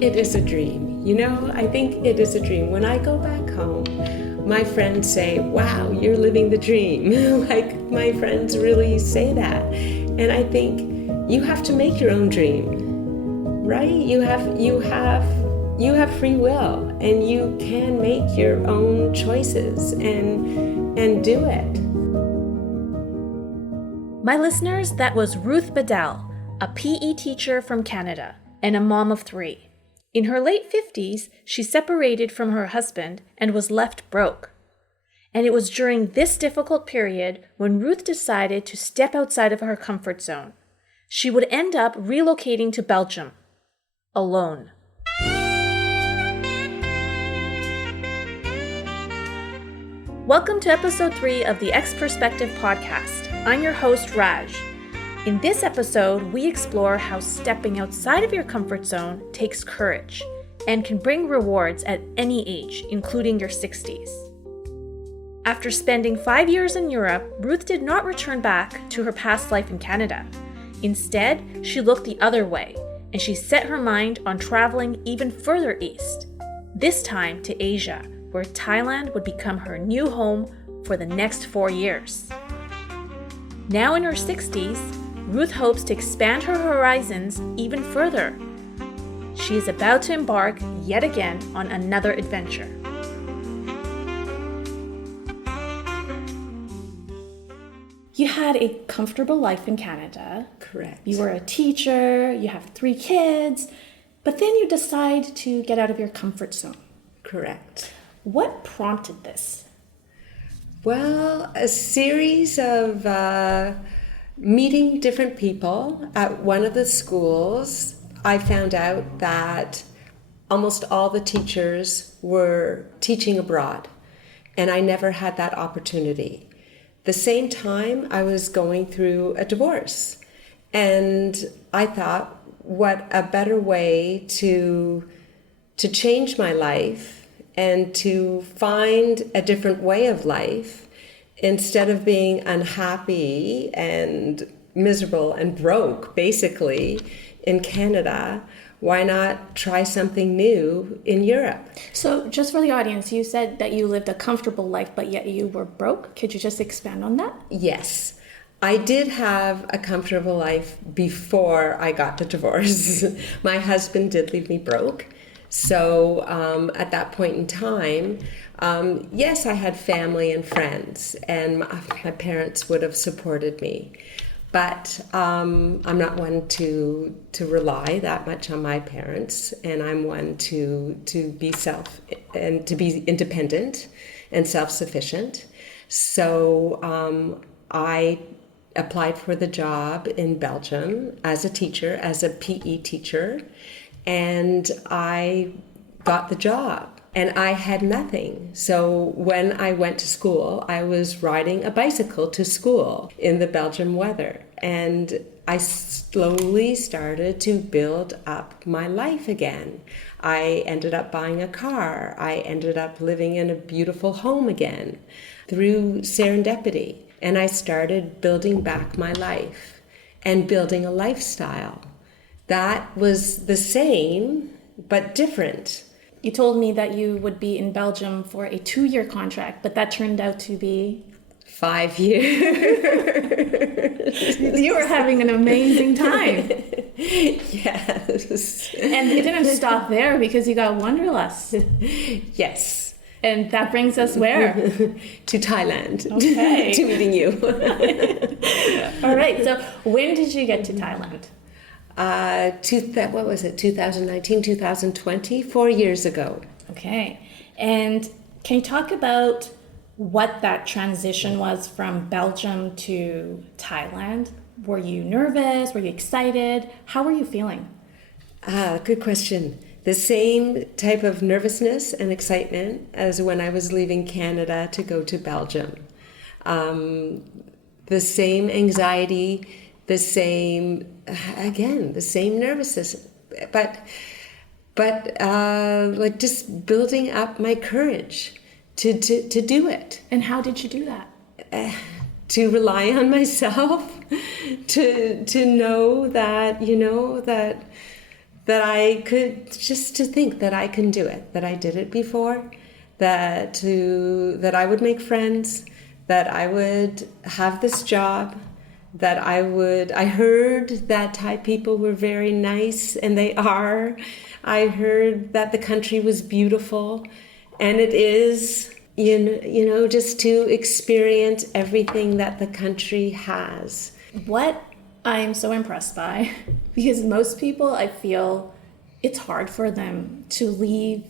It is a dream. I think it is a dream. When I go back home, my friends say, wow, you're living the dream. Like, my friends really say that. And I think you have to make your own dream, right? You have free will, and you can make your own choices and do it. My listeners, that was Ruth Biddell, a PE teacher from Canada and a mom of 3. In her late 50s, she separated from her husband and was left broke. And it was during this difficult period when Ruth decided to step outside of her comfort zone. She would end up relocating to Belgium, alone. Welcome to episode 3 of the X Perspective podcast. I'm your host, Raj. In this episode, we explore how stepping outside of your comfort zone takes courage and can bring rewards at any age, including your 60s. After spending 5 years in Europe, Ruth did not return back to her past life in Canada. Instead, she looked the other way, and she set her mind on traveling even further east, this time to Asia, where Thailand would become her new home for the next 4 years. Now in her 60s, Ruth hopes to expand her horizons even further. She is about to embark yet again on another adventure. You had a comfortable life in Canada. Correct. You were a teacher, you have 3 kids, but then you decide to get out of your comfort zone. Correct. What prompted this? Well, a series of meeting different people at one of the schools. I found out that almost all the teachers were teaching abroad, and I never had that opportunity. The same time, I was going through a divorce, and I thought, what a better way to change my life and to find a different way of life instead of being unhappy and miserable and broke, basically, in Canada. Why not try something new in Europe? So just for the audience, you said that you lived a comfortable life, but yet you were broke. Could you just expand on that? Yes. I did have a comfortable life before I got the divorce. My husband did leave me broke. So at that point in time, yes, I had family and friends, and my parents would have supported me. But I'm not one to rely that much on my parents, and I'm one to be independent and self-sufficient. So I applied for the job in Belgium as a teacher, as a PE teacher, and I got the job. And I had nothing. So when I went to school, I was riding a bicycle to school in the Belgian weather. And I slowly started to build up my life again. I ended up buying a car. I ended up living in a beautiful home again through serendipity. And I started building back my life and building a lifestyle. That was the same, but different. You told me that you would be in Belgium for a 2-year contract, but that turned out to be 5 years. You were having an amazing time. Yes. And it didn't stop there because you got wanderlust. Yes. And that brings us where? To Thailand. Okay. To meeting you. All right. So when did you get to Thailand? What was it? 2019, 2020, 4 years ago. Okay. And can you talk about what that transition was from Belgium to Thailand? Were you nervous? Were you excited? How were you feeling? Good question. The same type of nervousness and excitement as when I was leaving Canada to go to Belgium. The same anxiety, the same nervousness, but like just building up my courage to do it. And how did you do that? To rely on myself, to know that that I could, just to think that I can do it, that I did it before, that I would make friends, that I would have this job, I heard that Thai people were very nice, and they are. I heard that the country was beautiful, and it is, just to experience everything that the country has. What I am so impressed by, because most people, I feel it's hard for them to leave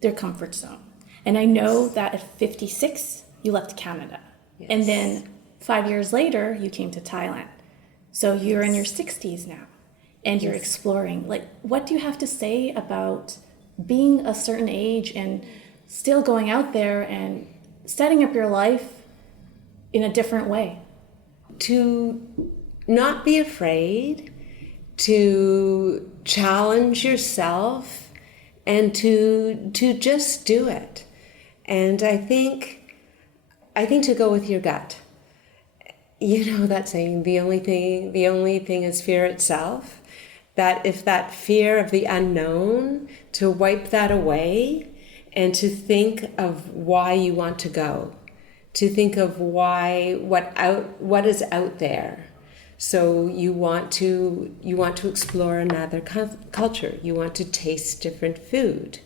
their comfort zone. And I know that at 56, you left Canada. Yes. And then 5 years later, you came to Thailand. So you're in your 60s now, and you're exploring. Like, what do you have to say about being a certain age and still going out there and setting up your life in a different way? To not be afraid, to challenge yourself, and to just do it. And I think to go with your gut. That saying, the only thing is fear itself. That if that fear of the unknown, to wipe that away and to think of why you want to go, to think of what is out there. So you want to explore another culture. You want to taste different food.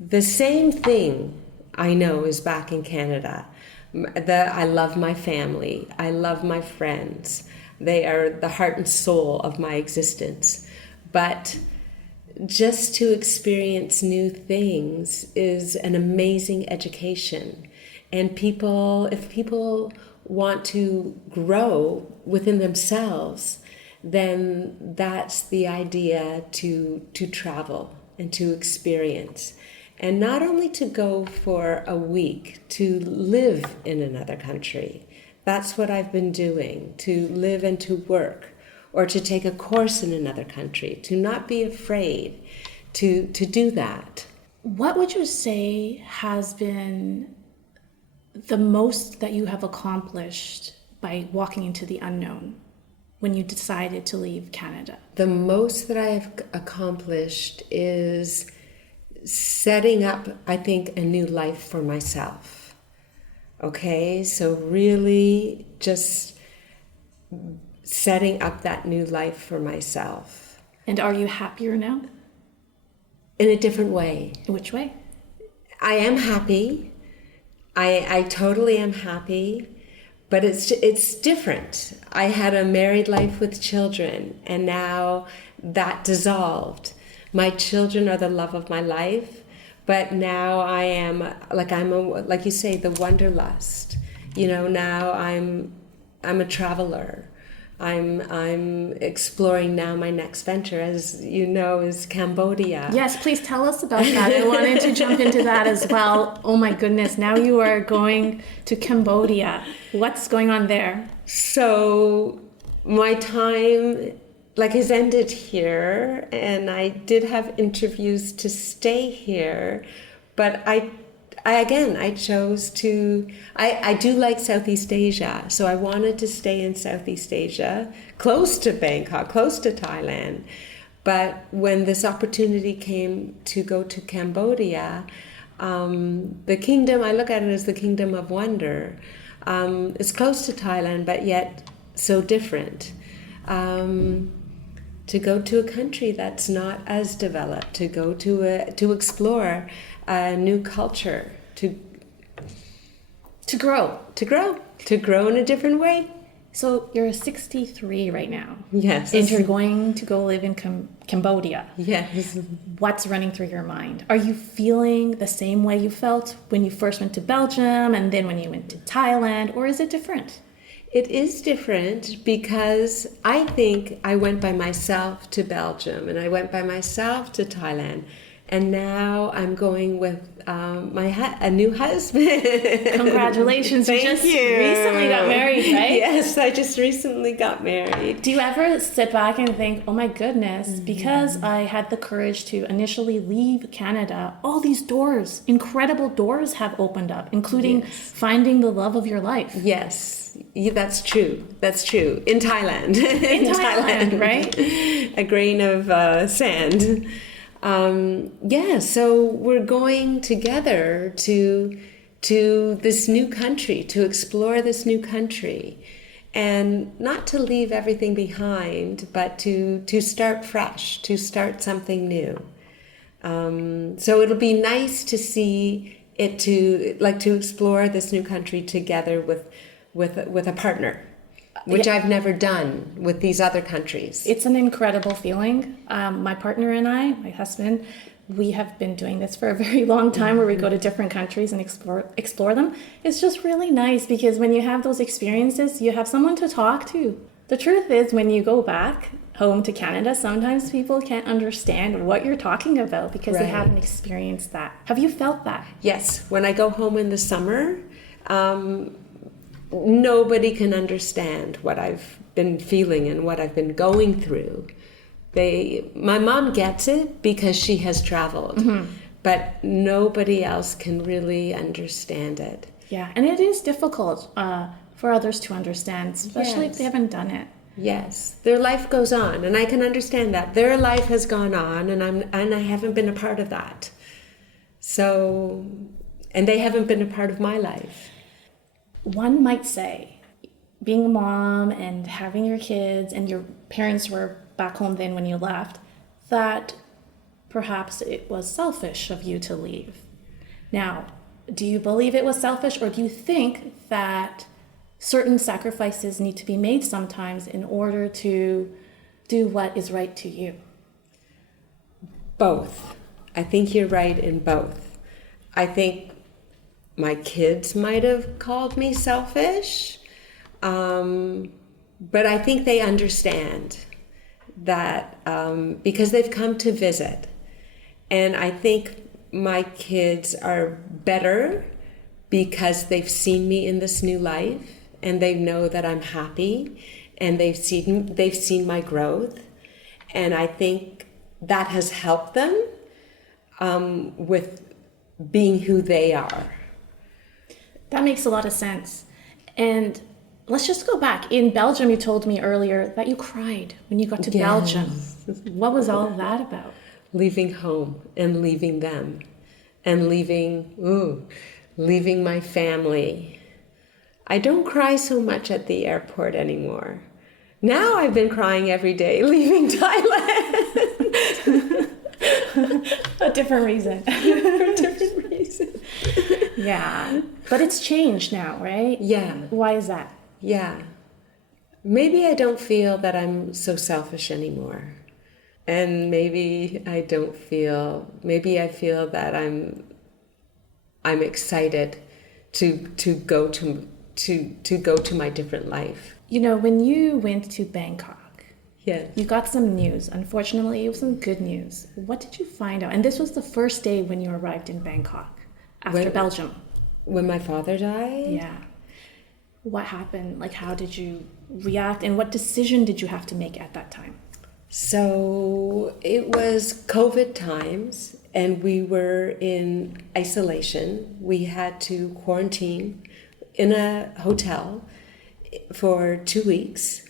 The same thing I know is back in Canada. I love my family. I love my friends. They are the heart and soul of my existence. But just to experience new things is an amazing education. And if people want to grow within themselves, then that's the idea, to travel and to experience. And not only to go for a week, to live in another country. That's what I've been doing, to live and to work, or to take a course in another country, to not be afraid to do that. What would you say has been the most that you have accomplished by walking into the unknown when you decided to leave Canada? The most that I have accomplished is setting up, I think, a new life for myself. Okay, so really just setting up that new life for myself. And are you happier now? In a different way. In which way? I am happy. I totally am happy, but it's different. I had a married life with children, and now that dissolved. My children are the love of my life, but now I am like you say, the wanderlust. Now I'm a traveler. I'm exploring now my next venture, as you know, is Cambodia. Yes, please tell us about that. I wanted to jump into that as well. Oh my goodness, now you are going to Cambodia. What's going on there? So my time has ended here, and I did have interviews to stay here, but I chose to, I do like Southeast Asia, so I wanted to stay in Southeast Asia, close to Bangkok, close to Thailand. But when this opportunity came to go to Cambodia, the kingdom, I look at it as the kingdom of wonder. It's close to Thailand, but yet so different. To go to a country that's not as developed, to go to explore a new culture, to grow in a different way. So you're 63 right now. Yes. And you're going to go live in Cambodia. Yes. What's running through your mind? Are you feeling the same way you felt when you first went to Belgium and then when you went to Thailand, or is it different? It is different because I think I went by myself to Belgium and I went by myself to Thailand. And now I'm going with a new husband. Congratulations. Thank you just you. recently got married, right? Yes, I just recently got married. Do you ever sit back and think, oh my goodness, because I had the courage to initially leave Canada, all these doors, incredible doors have opened up, including finding the love of your life. Yes, that's true. That's true. In Thailand. In Thailand, right? A grain of sand. So we're going together to this new country, to explore this new country, and not to leave everything behind, but to start fresh, to start something new. So it'll be nice to see it, to explore this new country together with a partner, which I've never done with these other countries. It's an incredible feeling. My partner and I, my husband, we have been doing this for a very long time, where we go to different countries and explore them. It's just really nice because when you have those experiences, you have someone to talk to. The truth is, when you go back home to Canada, sometimes people can't understand what you're talking about because they haven't experienced that. Have you felt that? Yes. When I go home in the summer, nobody can understand what I've been feeling and what I've been going through. My mom gets it because she has traveled, but nobody else can really understand it. Yeah, and it is difficult for others to understand, especially if they haven't done it. Yes, their life goes on, and I can understand that. Their life has gone on, and I haven't been a part of that. So, and they haven't been a part of my life. One might say, being a mom and having your kids, and your parents were back home then when you left, that perhaps it was selfish of you to leave. Now, do you believe it was selfish, or do you think that certain sacrifices need to be made sometimes in order to do what is right to you? Both. I think you're right in both. I think my kids might have called me selfish, but I think they understand that because they've come to visit. And I think my kids are better because they've seen me in this new life, and they know that I'm happy, and they've seen my growth, and I think that has helped them with being who they are. That makes a lot of sense. And let's just go back. In Belgium, you told me earlier that you cried when you got to Belgium. What was all of that about? Leaving home and leaving them, and leaving my family. I don't cry so much at the airport anymore. Now I've been crying every day leaving Thailand. A different reason. For a different reason. Yeah. But it's changed now, right? Yeah. Why is that? Yeah. Maybe I don't feel that I'm so selfish anymore. And maybe I feel that I'm excited to go to my different life. You know, when you went to Bangkok, yes, you got some news. Unfortunately, it was some good news. What did you find out? And this was the first day when you arrived in Bangkok after Belgium. When my father died? Yeah. What happened? Like, how did you react? And what decision did you have to make at that time? So it was COVID times, and we were in isolation. We had to quarantine in a hotel for 2 weeks.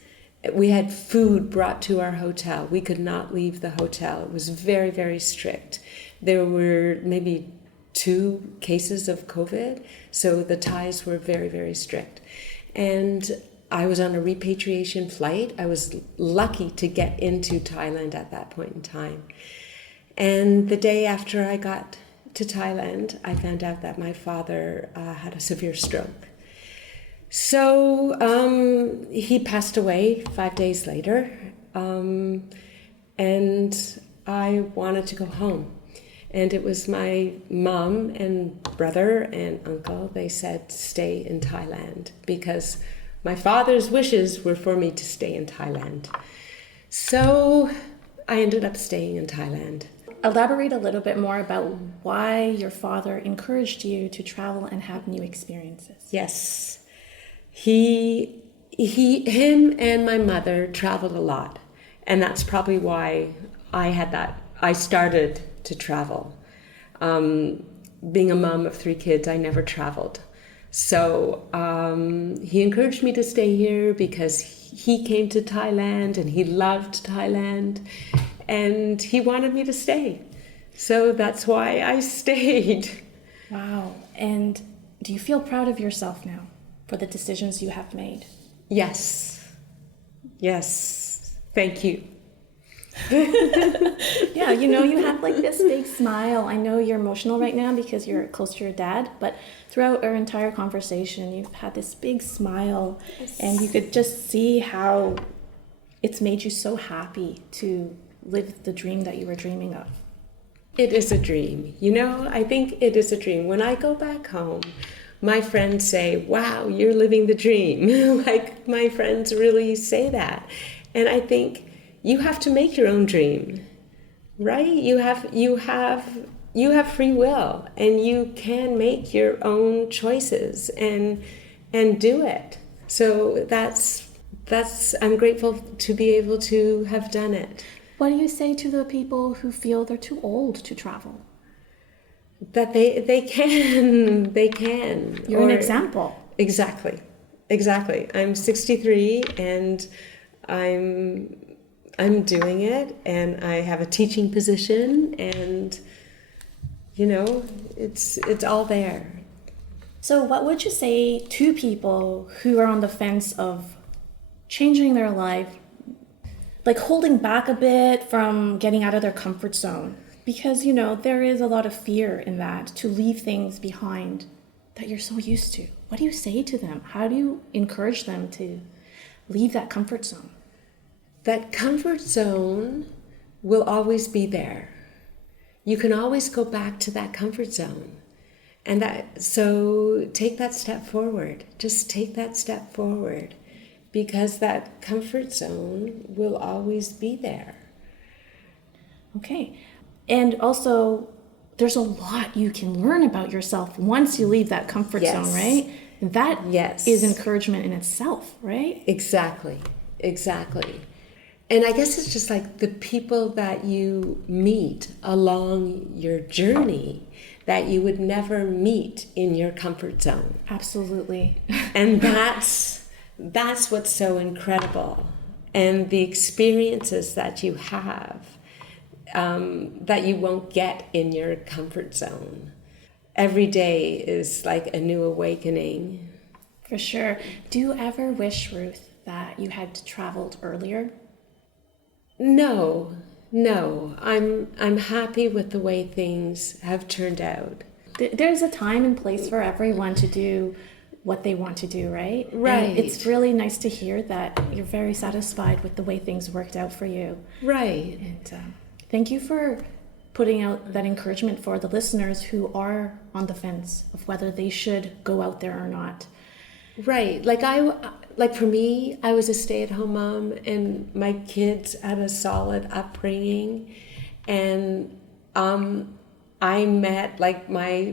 We had food brought to our hotel. We could not leave the hotel. It was very, very strict. There were maybe 2 cases of COVID, so the Thais were very, very strict. And I was on a repatriation flight. I was lucky to get into Thailand at that point in time. And the day after I got to Thailand, I found out that my father had a severe stroke. So he passed away 5 days later, and I wanted to go home. And it was my mom and brother and uncle. They said, stay in Thailand, because my father's wishes were for me to stay in Thailand. So I ended up staying in Thailand. elaborate a little bit more about why your father encouraged you to travel and have new experiences. Yes. Him and my mother traveled a lot. And that's probably why I started to travel. Being a mom of 3 kids, I never traveled. So he encouraged me to stay here because he came to Thailand and he loved Thailand and he wanted me to stay. So that's why I stayed. Wow. And do you feel proud of yourself now for the decisions you have made? Yes. Yes. Thank you. Yeah, you have like this big smile. I know you're emotional right now because you're close to your dad, but throughout our entire conversation, you've had this big smile, and you could just see how it's made you so happy to live the dream that you were dreaming of. It is a dream. I think it is a dream. When I go back home, my friends say, wow, you're living the dream. Like, my friends really say that. And I think you have to make your own dream, right? You have free will, and you can make your own choices and do it. So that's I'm grateful to be able to have done it. What do you say to the people who feel they're too old to travel? That they can. You're an example. Exactly. I'm 63 and I'm doing it, and I have a teaching position, and it's all there. So what would you say to people who are on the fence of changing their life, like holding back a bit from getting out of their comfort zone? Because, there is a lot of fear in that, to leave things behind that you're so used to. What do you say to them? How do you encourage them to leave that comfort zone? That comfort zone will always be there. You can always go back to that comfort zone. So take that step forward. Just take that step forward, because that comfort zone will always be there. Okay. And also, there's a lot you can learn about yourself once you leave that comfort zone, right? That is encouragement in itself, right? Exactly. And I guess it's just like the people that you meet along your journey that you would never meet in your comfort zone. Absolutely. And that's what's so incredible. And the experiences that you have that you won't get in your comfort zone. Every day is like a new awakening. For sure. Do you ever wish, Ruth, that you had traveled earlier? No. I'm happy with the way things have turned out. There's a time and place for everyone to do what they want to do, right? Right. And it's really nice to hear that you're very satisfied with the way things worked out for you. Right. And thank you for putting out that encouragement for the listeners who are on the fence of whether they should go out there or not. Right. Like for me, I was a stay-at-home mom, and my kids had a solid upbringing, and I met like my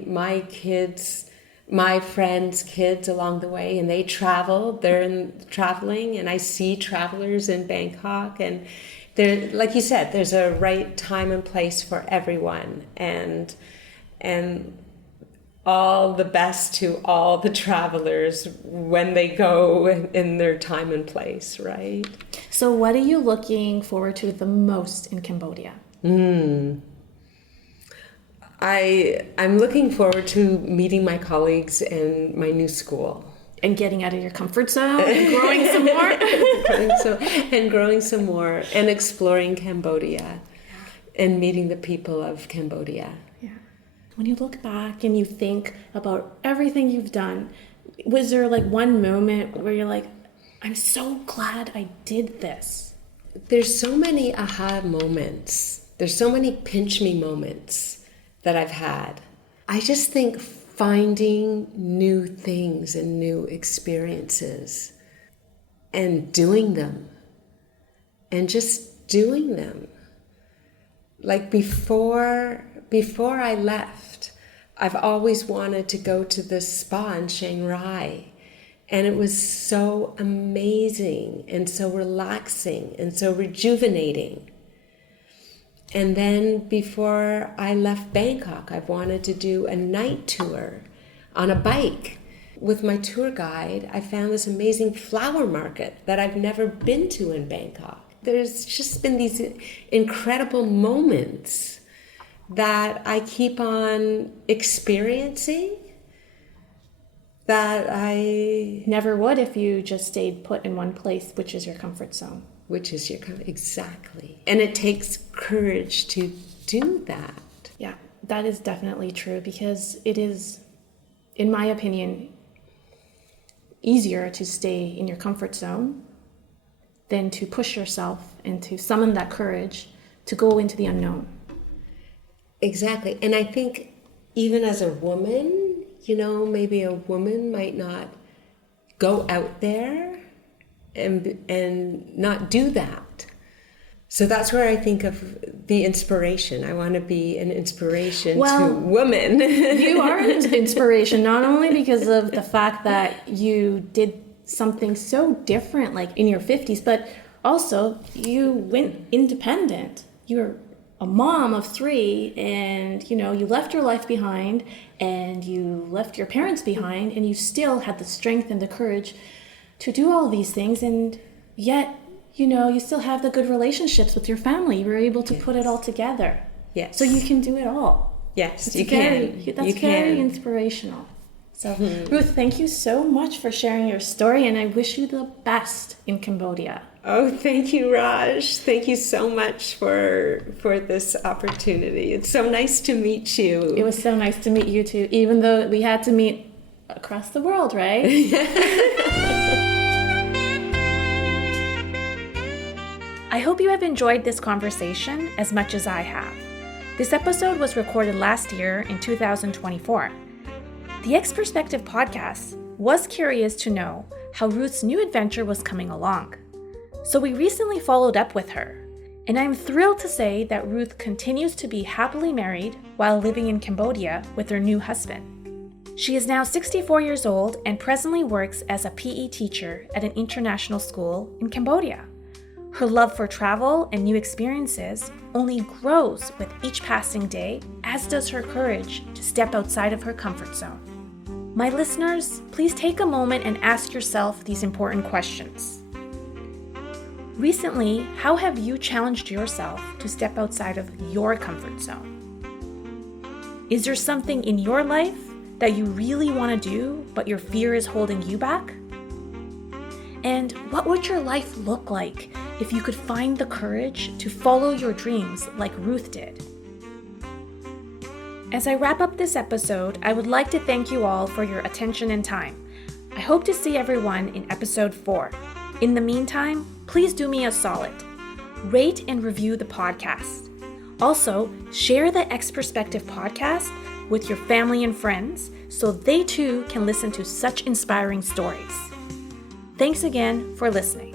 friends' kids along the way, and they traveled. They're traveling, and I see travelers in Bangkok, and there, like you said, there's a right time and place for everyone, and all the best to all the travelers when they go in their time and place, right? So what are you looking forward to the most in Cambodia? I'm looking forward to meeting my colleagues in my new school. And getting out of your comfort zone and growing some more? growing some more and exploring Cambodia and meeting the people of Cambodia. Yeah. When you look back and you think about everything you've done, was there like one moment where you're like, I'm so glad I did this? There's so many aha moments. There's so many pinch me moments that I've had. I just think finding new things and new experiences and doing them and just doing them. like before I left, I've always wanted to go to this spa in Chiang Rai. And it was so amazing and so relaxing and so rejuvenating. And then before I left Bangkok, I wanted to do a night tour on a bike. With my tour guide, I found this amazing flower market that I've never been to in Bangkok. There's just been these incredible moments that I keep on experiencing that I never would if you just stayed put in one place, which is your comfort zone. Exactly. And it takes courage to do that. Yeah, that is definitely true, because it is, in my opinion, easier to stay in your comfort zone than to push yourself and to summon that courage to go into the unknown. Exactly. And I think even as a woman, maybe a woman might not go out there and not do that. So that's where I think of the inspiration. I want to be an inspiration to women. You are an inspiration, not only because of the fact that you did something so different, like in your 50s, but also you went independent. You're a mom of 3, and you left your life behind, and you left your parents behind, and you still had the strength and the courage to do all these things, and yet you still have the good relationships with your family. You were able to put it all together. Yes. So you can do it all. Yes, That's very inspirational. So Ruth, thank you so much for sharing your story, and I wish you the best in Cambodia. Oh, thank you, Raj. Thank you so much for this opportunity. It's so nice to meet you. It was so nice to meet you too, even though we had to meet across the world, right? I hope you have enjoyed this conversation as much as I have. This episode was recorded last year in 2024. The X Perspective podcast was curious to know how Ruth's new adventure was coming along. So we recently followed up with her, and I'm thrilled to say that Ruth continues to be happily married while living in Cambodia with her new husband. She is now 64 years old and presently works as a PE teacher at an international school in Cambodia. Her love for travel and new experiences only grows with each passing day, as does her courage to step outside of her comfort zone. My listeners, please take a moment and ask yourself these important questions. Recently, how have you challenged yourself to step outside of your comfort zone? Is there something in your life that you really want to do, but your fear is holding you back? And what would your life look like if you could find the courage to follow your dreams like Ruth did? As I wrap up this episode, I would like to thank you all for your attention and time. I hope to see everyone in episode 4. In the meantime, please do me a solid. Rate and review the podcast. Also, share the X Perspective podcast with your family and friends so they too can listen to such inspiring stories. Thanks again for listening.